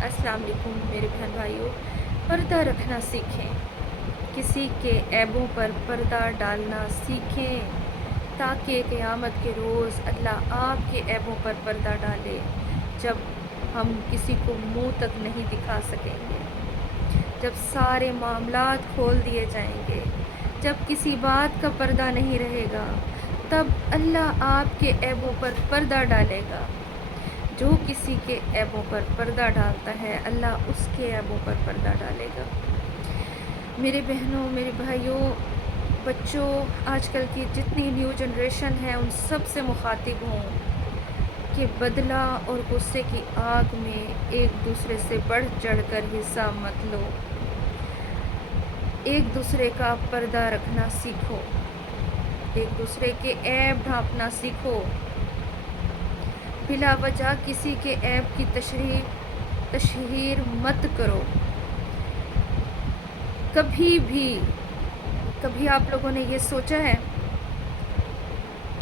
अस्सलाम वालेकुम मेरे बहन भाइयों। पर्दा रखना सीखें, किसी के ऐबों पर पर्दा डालना सीखें, ताकि क़यामत के रोज़ अल्लाह आपके ऐबों पर पर्दा डाले, जब हम किसी को मुंह तक नहीं दिखा सकेंगे, जब सारे मामलात खोल दिए जाएंगे, जब किसी बात का पर्दा नहीं रहेगा, तब अल्लाह आपके ऐबों पर पर्दा डालेगा। जो किसी के ऐबों पर पर्दा डालता है, अल्लाह उसके ऐबों पर पर्दा डालेगा। मेरे बहनों, मेरे भाइयों, बच्चों, आजकल की जितनी न्यू जनरेशन है उन सब से मुखातिब हूँ कि बदला और गुस्से की आग में एक दूसरे से बढ़ चढ़ कर हिस्सा मत लो। एक दूसरे का पर्दा रखना सीखो, एक दूसरे के ऐब ढांपना सीखो। बिला वजह किसी के ऐब की तशहीर मत करो। कभी आप लोगों ने ये सोचा है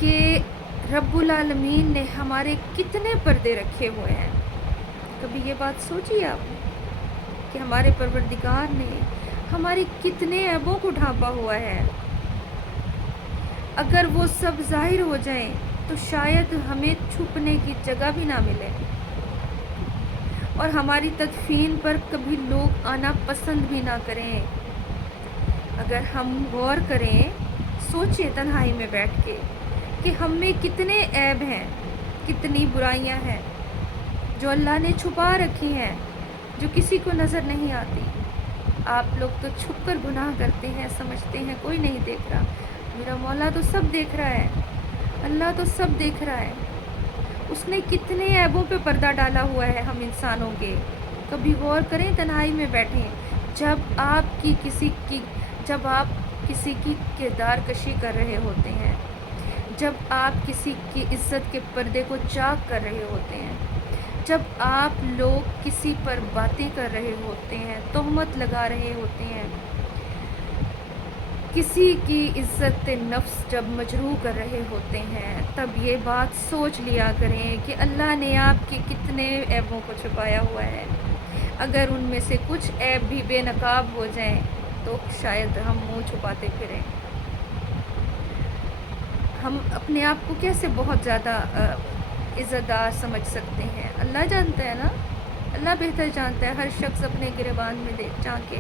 कि रब्बुल आलमीन ने हमारे कितने पर्दे रखे हुए हैं? कभी ये बात सोची आपने कि हमारे परवरदिगार ने हमारे कितने ऐबों को ढांपा हुआ है? अगर वो सब ज़ाहिर हो जाएं तो शायद हमें छुपने की जगह भी ना मिले, और हमारी तदफीन पर कभी लोग आना पसंद भी ना करें। अगर हम गौर करें, सोचें तन्हाई में बैठ के कि हम में कितने ऐब हैं, कितनी बुराइयां हैं जो अल्लाह ने छुपा रखी हैं, जो किसी को नज़र नहीं आती। आप लोग तो छुप कर गुनाह करते हैं, समझते हैं कोई नहीं देख रहा। मेरा मौला तो सब देख रहा है, अल्लाह तो सब देख रहा है। उसने कितने ऐबों पे पर्दा डाला हुआ है हम इंसानों के। कभी गौर करें, तन्हाई में बैठें, जब आप किसी की किरदार कशी कर रहे होते हैं, जब आप किसी की इज़्ज़त के पर्दे को चाक कर रहे होते हैं, जब आप लोग किसी पर बातें कर रहे होते हैं, तोहमत लगा रहे होते हैं, किसी की इज़्ज़त नफ्स जब मजरूह कर रहे होते हैं, तब ये बात सोच लिया करें कि अल्लाह ने आपके कितने ऐबों को छुपाया हुआ है। अगर उनमें से कुछ ऐब भी बेनकाब हो जाएं तो शायद हम मुंह छुपाते फिरें। हम अपने आप को कैसे बहुत ज़्यादा इज़्ज़तदार समझ सकते हैं? अल्लाह जानता है ना, अल्लाह बेहतर जानता है। हर शख्स अपने गिरबान में देख झांके,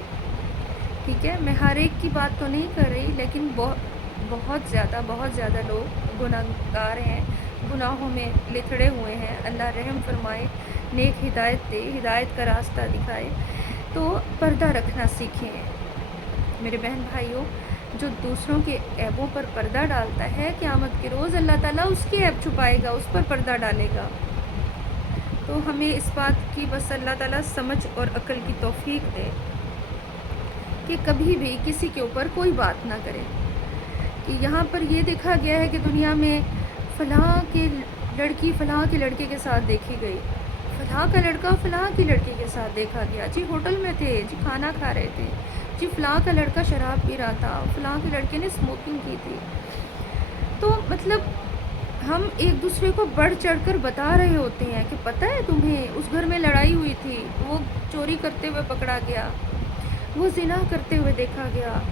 ठीक है। मैं हर एक की बात तो नहीं कर रही, लेकिन बहुत ज़्यादा लोग गुनाहगार हैं, गुनाहों में लिथड़े हुए हैं। अल्लाह रहम फरमाए, नेक हिदायत दे, हिदायत का रास्ता दिखाए। तो पर्दा रखना सीखें मेरे बहन भाइयों। जो दूसरों के ऐबों पर पर्दा डालता है, क़यामत के रोज़ अल्लाह ताला उसके ऐब छुपाएगा, उस पर पर्दा डालेगा। तो हमें इस बात की बस अल्लाह ताला समझ और अक्ल की तौफीक दे कि कभी भी किसी के ऊपर कोई बात ना करें। कि यहाँ पर ये देखा गया है कि दुनिया में फ़लाँ की लड़की फ़लाँ के लड़के के साथ देखी गई, फ़लाँ का लड़का फ़लाँ की लड़की के साथ देखा गया। जी होटल में थे, जी खाना खा रहे थे, जी फ़लाँ का लड़का शराब पी रहा था, फ़लाँ के लड़के ने स्मोकिंग की थी। तो मतलब हम एक दूसरे को बढ़ चढ़ कर बता रहे होते हैं कि पता है तुम्हें, उस घर में लड़ाई हुई थी, वो चोरी करते हुए पकड़ा गया, वो ज़िना करते हुए देखा गया,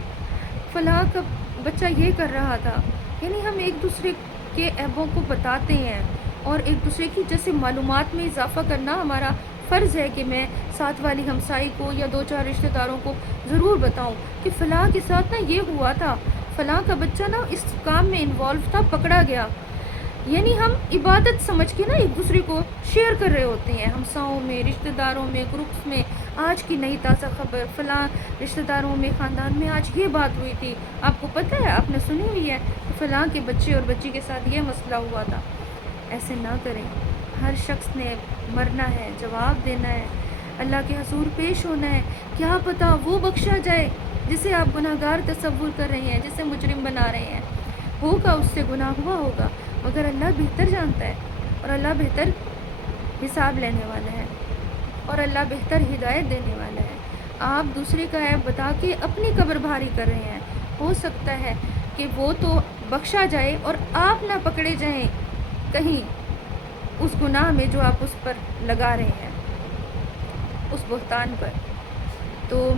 फ़लाँ का बच्चा ये कर रहा था। यानी हम एक दूसरे के ऐबों को बताते हैं, और एक दूसरे की जैसे मालूमात में इजाफ़ा करना हमारा फ़र्ज़ है कि मैं साथ वाली हमसाई को या 2-4 रिश्तेदारों को ज़रूर बताऊं कि फ़लाँ के साथ ना ये हुआ था, फ़लाँ का बच्चा ना इस काम में इन्वॉल्व था, पकड़ा गया। यानी हम इबादत समझ के ना एक दूसरे को शेयर कर रहे होते हैं, हमसाओं में, रिश्तेदारों में, ग्रुप्स में। आज की नई ताज़ा खबर, फ़लाँ रिश्तेदारों में, ख़ानदान में आज ये बात हुई थी, आपको पता है, आपने सुनी हुई है, फ़लाँ के बच्चे और बच्ची के साथ ये मसला हुआ था। ऐसे ना करें। हर शख्स ने मरना है, जवाब देना है, अल्लाह के हज़ूर पेश होना है। क्या पता वो बख्शा जाए जिसे आप गुनाहगार तसव्वुर कर रहे हैं, जिसे मुजरिम बना रहे हैं। होगा, उससे गुनाह हुआ होगा, मगर अल्लाह बेहतर जानता है, और अल्लाह बेहतर हिसाब लेने वाला है, और अल्लाह बेहतर हिदायत देने वाला है। आप दूसरे का ऐब बता के अपनी कब्र भारी कर रहे हैं। हो सकता है कि वो तो बख्शा जाए और आप ना पकड़े जाएं कहीं उस गुनाह में जो आप उस पर लगा रहे हैं। اس بہتان پر. تو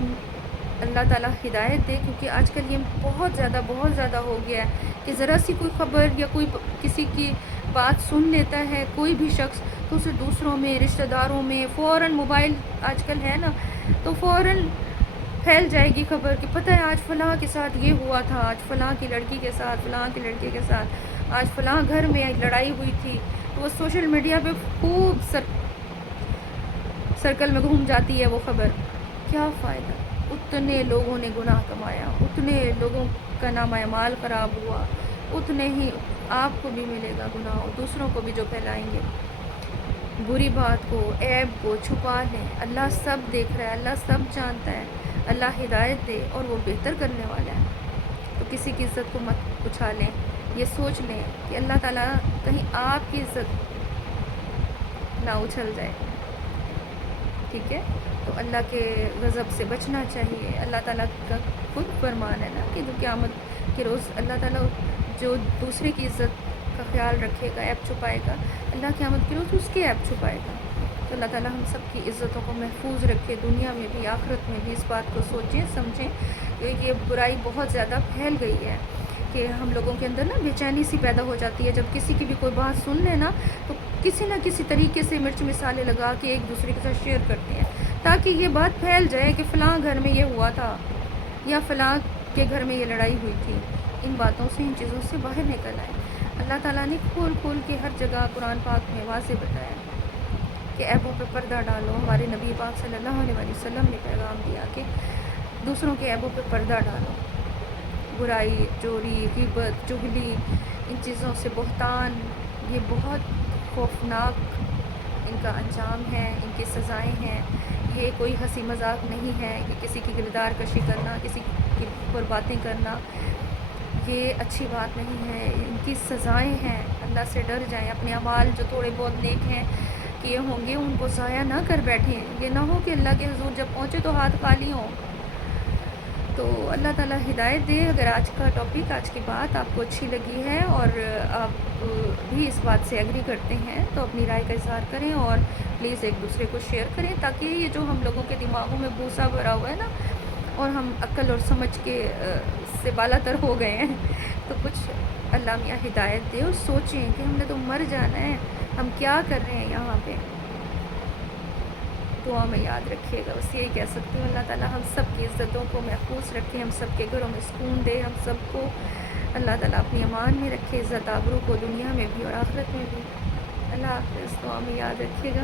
اللہ تعالیٰ ہدایت دے، کیونکہ آج کل یہ بہت زیادہ ہو گیا ہے کہ ذرا سی کوئی خبر یا کوئی کسی کی بات سن لیتا ہے کوئی بھی شخص، تو اسے دوسروں میں، رشتہ داروں میں فوراً، موبائل آج کل ہے نا، تو فوراً پھیل جائے گی خبر کہ پتہ ہے آج فلاں کے ساتھ یہ ہوا تھا، آج فلاں کی لڑکی کے ساتھ، فلاں کے لڑکے کے ساتھ، آج فلاں گھر میں لڑائی ہوئی تھی. تو وہ سوشل میڈیا پہ خوب سرکل میں گھوم جاتی ہے وہ خبر. کیا فائدہ؟ اتنے لوگوں نے گناہ کمایا، اتنے لوگوں کا نام اعمال خراب ہوا، اتنے ہی آپ کو بھی ملے گا گناہ، اور دوسروں کو بھی جو پھیلائیں گے. بری بات کو، عیب کو چھپا لیں. اللہ سب دیکھ رہا ہے، اللہ سب جانتا ہے. اللہ ہدایت دے، اور وہ بہتر کرنے والا ہے. تو کسی کی عزت کو مت اچھالیں. یہ سوچ لیں کہ اللہ تعالیٰ کہیں آپ کی عزت نہ اچھل جائے. ٹھیک ہے؟ تو اللہ کے غضب سے بچنا چاہیے. اللہ تعالیٰ کا خود فرمان ہے نا کہ جو قیامت کے روز اللہ تعالیٰ جو دوسرے کی عزت کا خیال رکھے گا، عیب چھپائے گا، اللہ قیامت کے روز اس کے عیب چھپائے گا. تو اللہ تعالیٰ ہم سب کی عزتوں کو محفوظ رکھے، دنیا میں بھی آخرت میں بھی. اس بات کو سوچیں سمجھیں کہ یہ برائی بہت زیادہ پھیل گئی ہے کہ ہم لوگوں کے اندر نا بے چینی سی پیدا ہو جاتی ہے جب کسی کی بھی کوئی بات سن لے نا، تو کسی نہ کسی طریقے سے مرچ مسالے لگا کے ایک دوسرے کے ساتھ شیئر کرتے ہیں تاکہ یہ بات پھیل جائے کہ فلاں گھر میں یہ ہوا تھا یا فلاں کے گھر میں یہ لڑائی ہوئی تھی. ان باتوں سے، ان چیزوں سے باہر نکل آئے. اللہ تعالیٰ نے کھول کے ہر جگہ قرآن پاک میں واضح بتایا کہ عیبوں پہ پردہ ڈالو. ہمارے نبی پاک صلی اللہ علیہ وسلم نے پیغام دیا کہ دوسروں کے عیبوں پہ پردہ ڈالو. برائی، چوری، غیبت، چغلی، ان چیزوں سے، بہتان، یہ بہت خوفناک ان کا انجام ہے، ان کی سزائیں ہیں. یہ کوئی ہنسی مذاق نہیں ہے کہ کسی کی کردار کشی کرنا، کسی کی پر باتیں کرنا، یہ اچھی بات نہیں ہے. ان کی سزائیں ہیں. اللہ سے ڈر جائیں. اپنے اعمال جو تھوڑے بہت نیک ہیں کیے ہوں گے ان کو ضائع نہ کر بیٹھیں. یہ نہ ہو کہ اللہ کے حضور جب پہنچے تو ہاتھ خالی ہوں. تو اللہ تعالیٰ ہدایت دے. اگر آج کا ٹاپک، آج کی بات آپ کو اچھی لگی ہے اور آپ بھی اس بات سے ایگری کرتے ہیں تو اپنی رائے کا اظہار کریں، اور پلیز ایک دوسرے کو شیئر کریں تاکہ یہ جو ہم لوگوں کے دماغوں میں بھوسا بھرا ہوا ہے نا، اور ہم عقل اور سمجھ کے سے بالا تر ہو گئے ہیں، تو کچھ اللہ میاں ہدایت دے اور سوچیں کہ ہم نے تو مر جانا ہے، ہم کیا کر رہے ہیں یہاں پہ. دعا میں یاد رکھیے گا. بس یہی کہہ سکتی ہوں. اللہ تعالیٰ ہم سب کی عزتوں کو محفوظ رکھے، ہم سب کے گھروں میں سکون دے. ہم سب کو اللہ تعالیٰ اپنی امان میں رکھے، عزت آبرو کو دنیا میں بھی اور آخرت میں بھی. اللہ حافظ. دعا میں یاد رکھیے گا.